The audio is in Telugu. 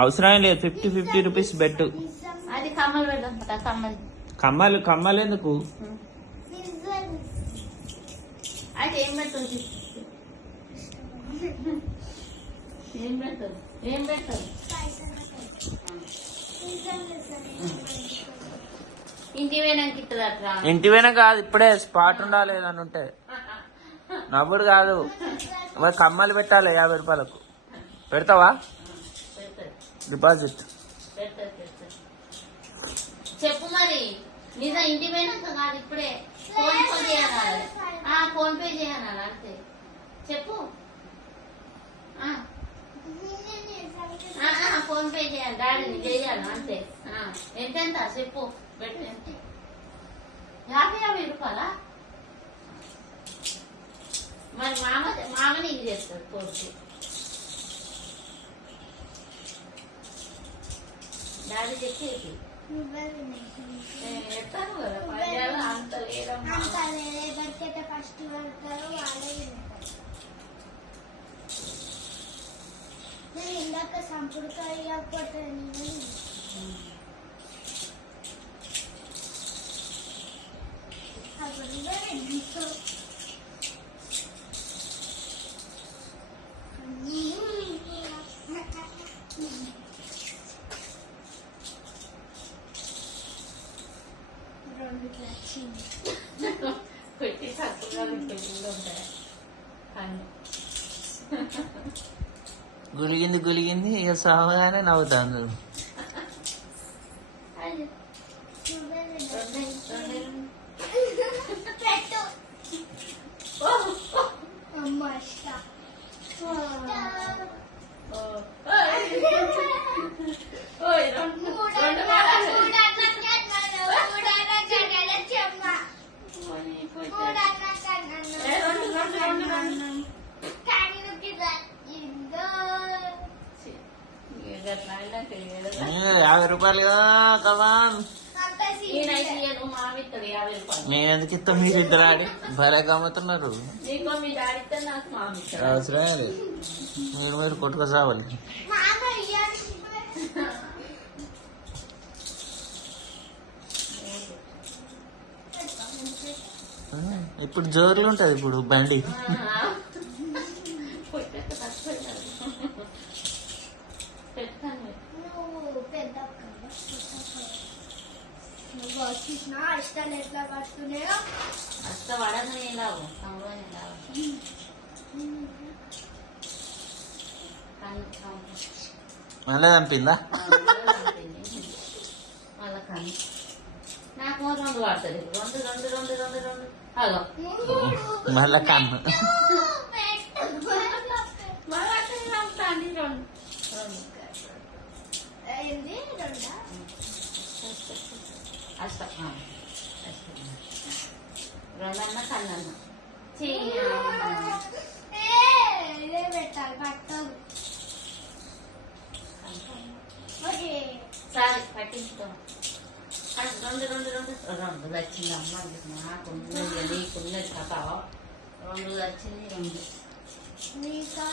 అవసరం లేదు, 50 రూపీస్ బెట్. అది కమ్మలు పెడతాం. కమ్మలు కమ్మలు ఎందుకు? అది ఏం పెడుతుంది? ఏం పెడతారు? ఏం పెడతారు? ఇంటి పోయినాక ఇస్తుందట్రా. ఇంటి పోయినా కాదు, ఇప్పుడే స్పాట్ ఉండాలి అని ఉంటే. నవ్వుడు కాదు, మరి కమ్మలు పెట్టాలి 50 రూపాయలకు. పెడతావా? డిపాజిట్ చెప్పు మరి. నిజం ఇంటి పోయినాక కాదు, ఇప్పుడే ఫోన్ పే చేయాలి. ఫోన్ పే చేయాలి అంతే. చెప్పు. ఫోన్ పే చేయాలి, డాడీని చేయాలి అంతే. ఎంతెంత చెప్పు. పెట్టు. 50 రూపాయలా? మరి మామ నీకు చేస్తాడు ఫోన్ పే. డాడీ చెప్పేసి ఎత్తాను కదా. అంత లేదమ్మా. ఫస్ట్ పడతారు వాళ్ళే. నేను ఇందాక సంపుడుకాయ కొట్టాను. పెట్టి తక్కువగా ఉంటాయి. గులిగింది గులిగింది, ఇక సావగానే నవ్వుతాను. ₹50 కదా కమాన్. నేను ఎందుకు ఇస్తా? మీరు ఇద్దరు ఆడి భలే కమ్ముతున్నారు. అవసరమే లేదు, మీరు కొట్టుకు సావాలి. ఇప్పుడు జోర్లు ఉంటది ఇప్పుడు బండి. ఇష్టాలు ఎట్లా పడుతున్నాయో అష్ట పడని లావు. మళ్ళీ చంపిందా? మళ్ళా కానీ నాకు 2 పడుతుంది. 2 అదో మళ్ళా కన్ను. రెండన్నా కన్నన్నా పెట్టాలి పట్టదు. సరే పట్టించుకో. 2 వచ్చింది అమ్మ. నాకున్నది నీకున్నది కథ. 2 వచ్చింది. 2 నీకా